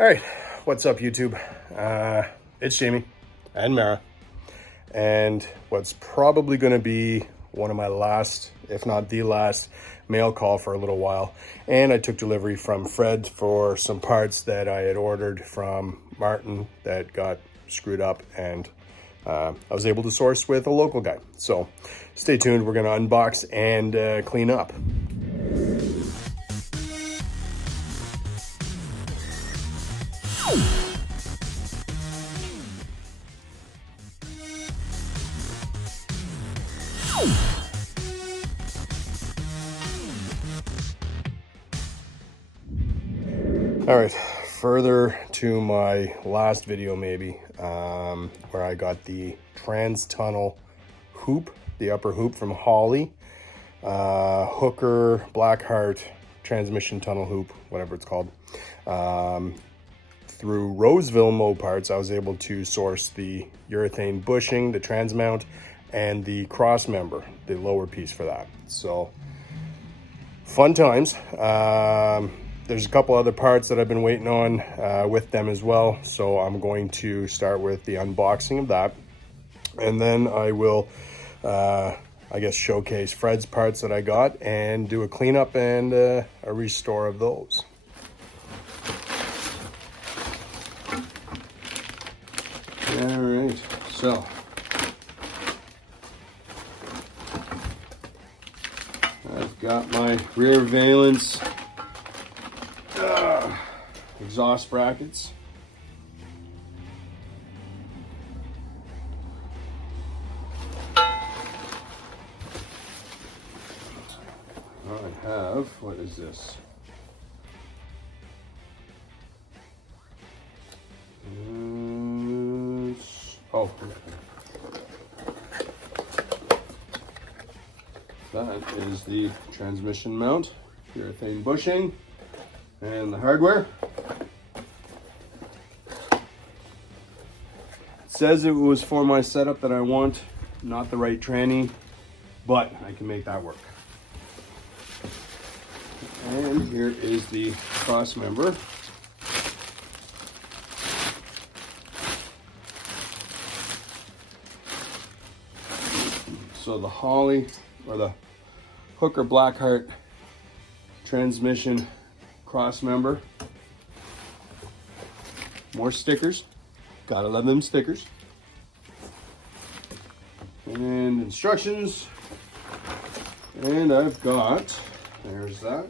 All right, what's up, YouTube? It's Jamie and Mara, and what's probably going to be one of my last, if not the last, mail call for a little while. And I took delivery from Fred for some parts that I had ordered from Martin that got screwed up, and I was able to source with a local guy. So stay tuned. We're going to unbox and clean up. All right, further to my last video maybe, where I got the trans-tunnel hoop, the upper hoop from Holley, Hooker Blackheart transmission tunnel hoop, whatever it's called. Through Roseville Moparts, I was able to source the urethane bushing, the trans mount, and the cross member, the lower piece for that. So, fun times. There's a couple other parts that I've been waiting on with them as well. So I'm going to start with the unboxing of that. And then I will, I guess, showcase Fred's parts that I got and do a cleanup and a restore of those. All right, so I've got my rear valence exhaust brackets. I have, what is this? Oh, that is the transmission mount, urethane bushing, and the hardware. It says it was for my setup that I want, not the right tranny, but I can make that work. And here is the cross member. So the Holley, or the Hooker Blackheart transmission cross member. More stickers. Gotta love them stickers. And instructions. And I've got, there's that.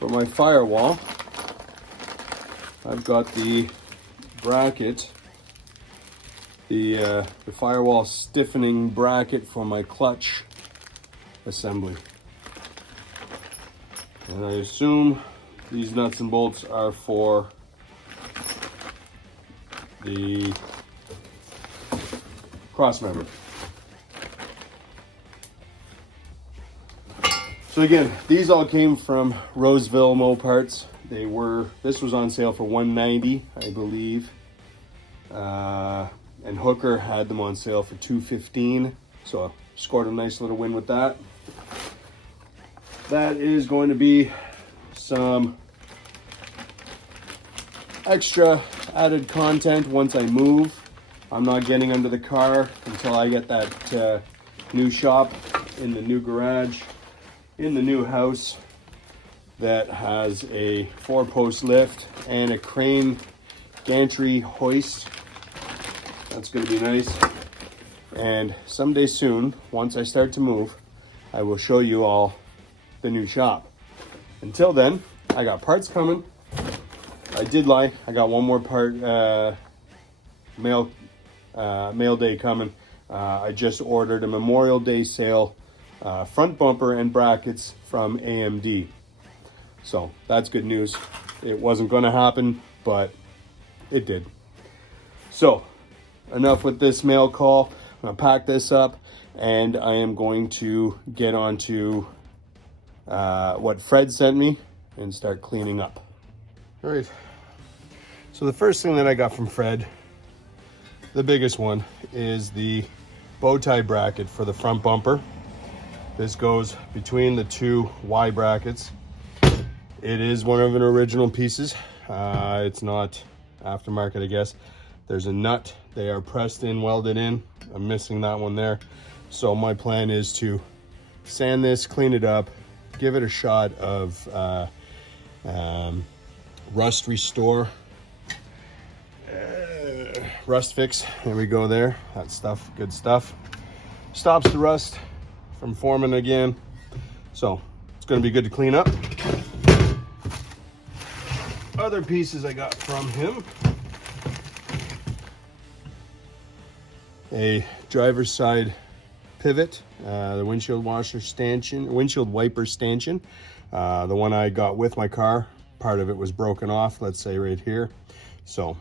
For my firewall, I've got the bracket, the firewall stiffening bracket for my clutch assembly. And I assume these nuts and bolts are for the cross member. So again, these all came from Roseville Moparts. This was on sale for $190, I believe. And Hooker had them on sale for $215. So I scored a nice little win with that. That is going to be some extra added content once I move. I'm not getting under the car until I get that new shop in the new garage, in the new house that has a 4-post lift and a crane gantry hoist. That's going to be nice. And someday soon, once I start to move, I will show you all the new shop. Until then, I got parts coming. I did lie. I got one more part mail day coming. I just ordered a Memorial Day sale front bumper and brackets from AMD. So that's good news. It wasn't going to happen, but it did. So enough with this mail call. I'm going to pack this up and I am going to get on to what Fred sent me and start cleaning up. All right. So the first thing that I got from Fred, the biggest one, is the bow tie bracket for the front bumper. This goes between the two Y brackets. It is one of an original pieces. It's not aftermarket, I guess. There's a nut. They are pressed in, welded in. I'm missing that one there. So my plan is to sand this, clean it up, give it a shot of Rust Restore. Rust Fix. There we go there. That stuff, good stuff. Stops the rust from forming again. So it's going to be good to clean up. Other pieces I got from him. A driver's side pivot, the windshield washer stanchion, windshield wiper stanchion. The one I got with my car, part of it was broken off, let's say right here. So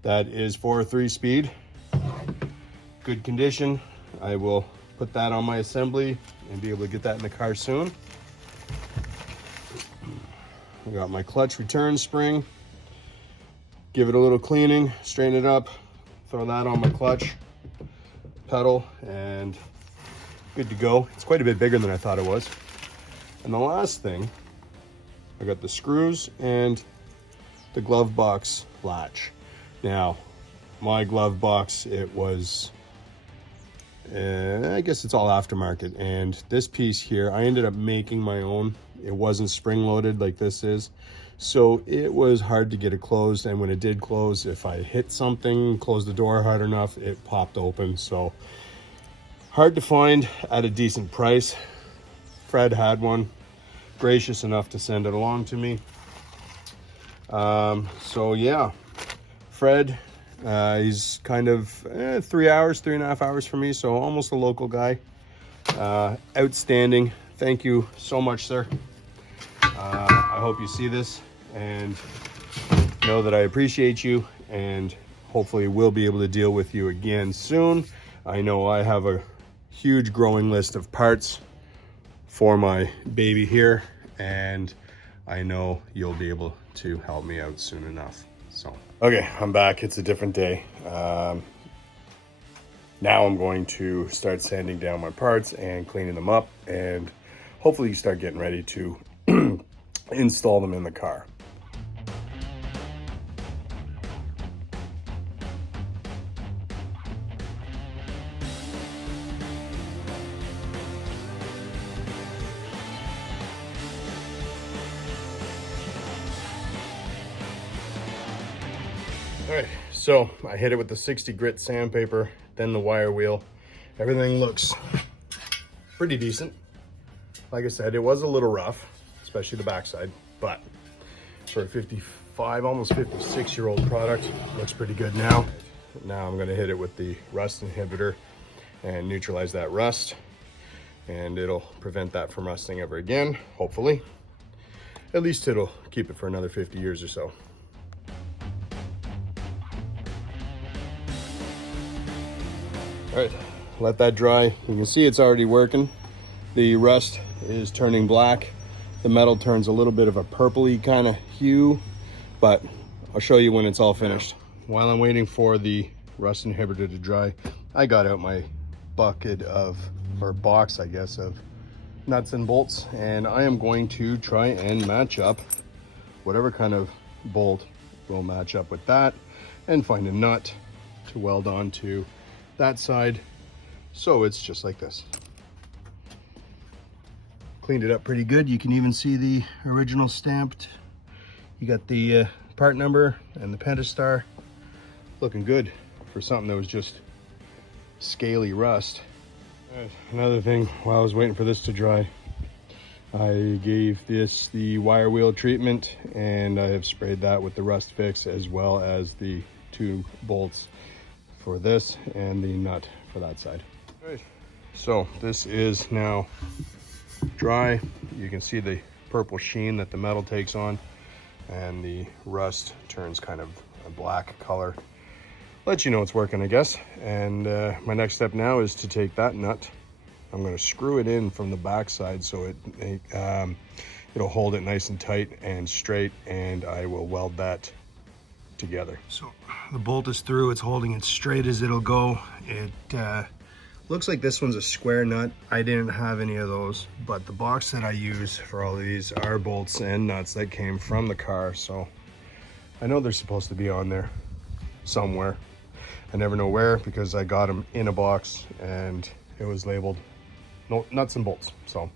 that is for a 3-speed. Good condition. I will put that on my assembly and be able to get that in the car soon. I got my clutch return spring. Give it a little cleaning, straighten it up, throw that on my clutch pedal, and good to go. It's quite a bit bigger than I thought it was. And the last thing, I got the screws and the glove box latch. Now, my glove box, it was, I guess it's all aftermarket. And this piece here, I ended up making my own. It wasn't spring loaded like this is. So it was hard to get it closed. And when it did close, if I hit something, closed the door hard enough, it popped open. So hard to find at a decent price. Fred had one, gracious enough to send it along to me. So yeah, Fred, he's kind of 3.5 hours for me, so almost a local guy. Outstanding. Thank you so much, sir. I hope you see this and know that I appreciate you, and hopefully we'll be able to deal with you again soon. I know I have a huge growing list of parts for my baby here, and I know you'll be able to help me out soon enough. So, okay, I'm back. It's a different day. Now I'm going to start sanding down my parts and cleaning them up, and hopefully start getting ready to install them in the car. All right, so I hit it with the 60 grit sandpaper, then the wire wheel. Everything looks pretty decent. Like I said, it was a little rough, especially the backside, but for a 55, almost 56-year-old product, looks pretty good now. Now I'm gonna hit it with the rust inhibitor and neutralize that rust, and it'll prevent that from rusting ever again, hopefully. At least it'll keep it for another 50 years or so. All right, let that dry. You can see it's already working. The rust is turning black. The metal turns a little bit of a purpley kind of hue, but I'll show you when it's all finished. While I'm waiting for the rust inhibitor to dry, I got out my bucket of, or box, I guess, of nuts and bolts, and I am going to try and match up whatever kind of bolt will match up with that, and find a nut to weld onto that side, so it's just like this. Cleaned it up pretty good. You can even see the original stamped. You got the part number and the Pentastar. Looking good for something that was just scaly rust. Another thing, while I was waiting for this to dry, I gave this the wire wheel treatment, and I have sprayed that with the Rust Fix, as well as the 2 bolts for this and the nut for that side. All right, so this is now dry. You can see the purple sheen that the metal takes on, and the rust turns kind of a black color. Let you know it's working, I guess. And my next step now is to take that nut. I'm going to screw it in from the back side so it'll hold it nice and tight and straight, and I will weld that together. So the bolt is through. It's holding it straight as it'll go. It Looks like this one's a square nut. I didn't have any of those, but the box that I use for all of these are bolts and nuts that came from the car, so I know they're supposed to be on there somewhere. I never know where because I got them in a box and it was labeled no nuts and bolts. So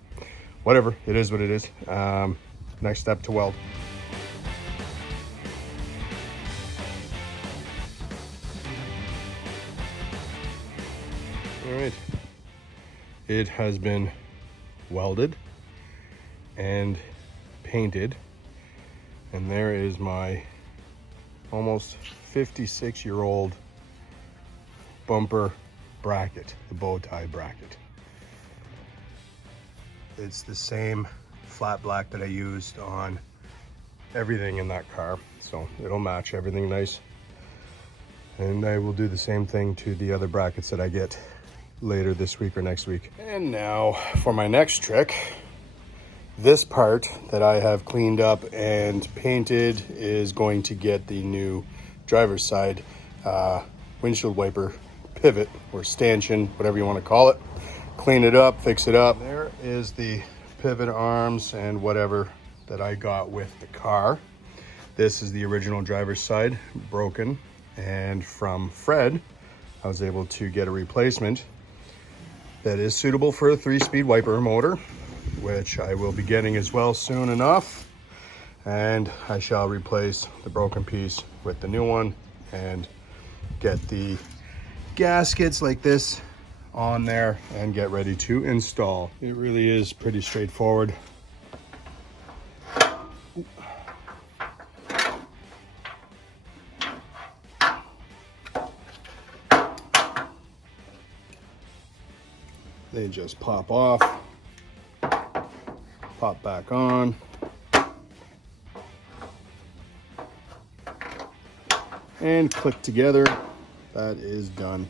whatever, it is what it is. Next step to weld. All right, it has been welded and painted, and there is my almost 56-year-old bumper bracket, the bow tie bracket. It's the same flat black that I used on everything in that car, so it'll match everything nice. And I will do the same thing to the other brackets that I get later this week or next week. And now for my next trick. This part that I have cleaned up and painted is going to get the new driver's side windshield wiper pivot or stanchion, whatever you want to call it. Clean it up, fix it up. There is the pivot arms and whatever that I got with the car. This is the original driver's side, broken, and from Fred I was able to get a replacement that is suitable for a 3-speed wiper motor, which I will be getting as well soon enough. And I shall replace the broken piece with the new one and get the gaskets like this on there and get ready to install. It really is pretty straightforward. They just pop off, pop back on. And click together. That is done.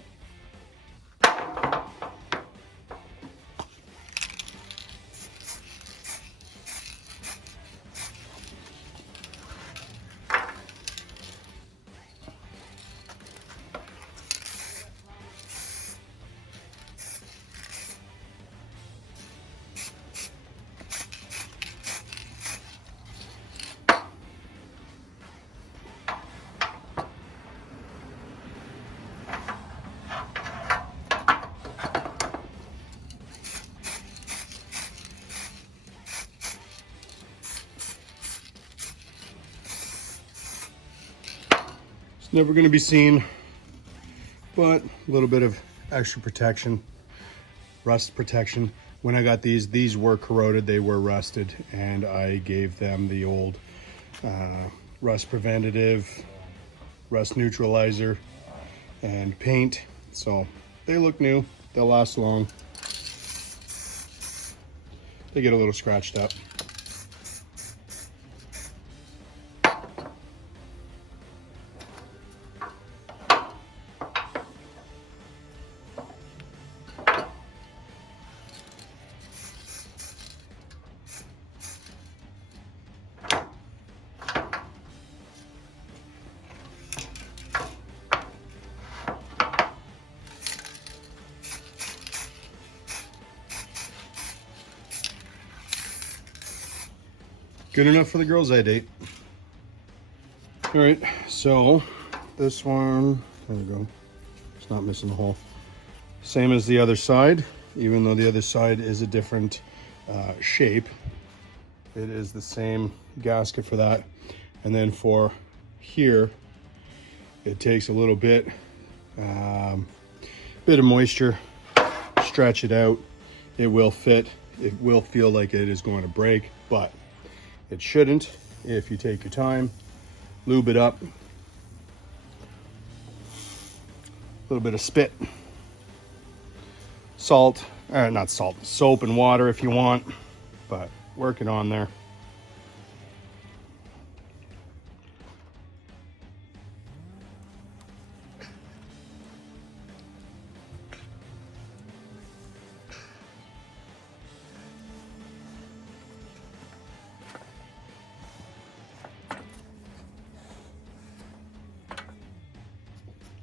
It's never going to be seen, but a little bit of extra protection, rust protection. When I got these were corroded, they were rusted, and I gave them the old rust preventative, rust neutralizer, and paint. So they look new, they'll last long. They get a little scratched up. Good enough for the girls I date. All right, so this one, there we go. It's not missing a hole. Same as the other side, even though the other side is a different shape. It is the same gasket for that. And then for here, it takes a little bit of moisture, stretch it out. It will fit. It will feel like it is going to break, but it shouldn't if you take your time, lube it up. A little bit of spit, salt, not salt, soap and water if you want, but work it on there.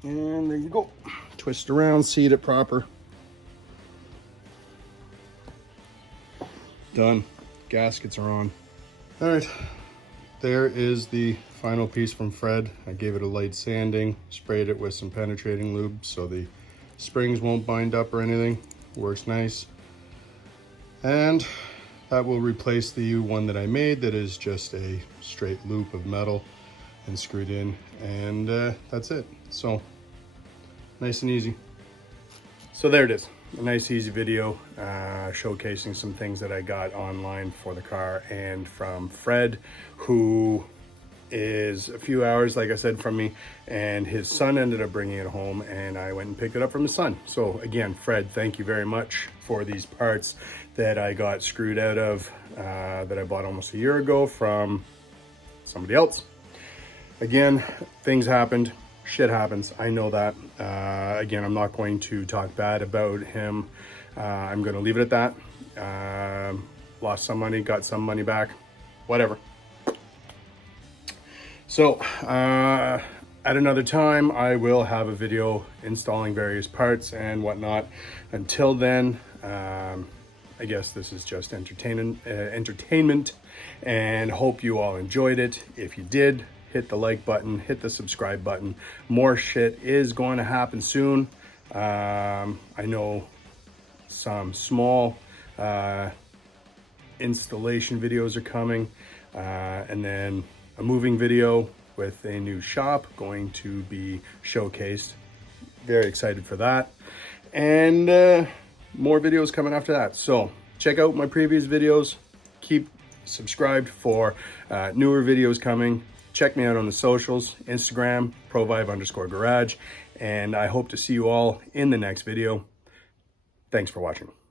And there you go. Twist around, seat it proper. Done. Gaskets are on. All right, there is the final piece from Fred. I gave it a light sanding, sprayed it with some penetrating lube so the springs won't bind up or anything. Works nice. And that will replace the one that I made that is just a straight loop of metal and screwed in, and that's it. So nice and easy. So there it is, a nice easy video showcasing some things that I got online for the car and from Fred, who is a few hours, like I said, from me, and his son ended up bringing it home, and I went and picked it up from his son. So again, Fred, thank you very much for these parts that I got screwed out of, that I bought almost a year ago from somebody else. Again, things happened, shit happens, I know that. Again, I'm not going to talk bad about him. I'm going to leave it at that. Lost some money, got some money back, whatever. So at another time, I will have a video installing various parts and whatnot. Until then, I guess this is just entertainment, and hope you all enjoyed it. If you did, hit the like button, hit the subscribe button. More shit is going to happen soon. I know some small installation videos are coming, and then a moving video with a new shop going to be showcased. Very excited for that. And more videos coming after that. So check out my previous videos. Keep subscribed for newer videos coming. Check me out on the socials, Instagram, ProVive_garage. And I hope to see you all in the next video. Thanks for watching.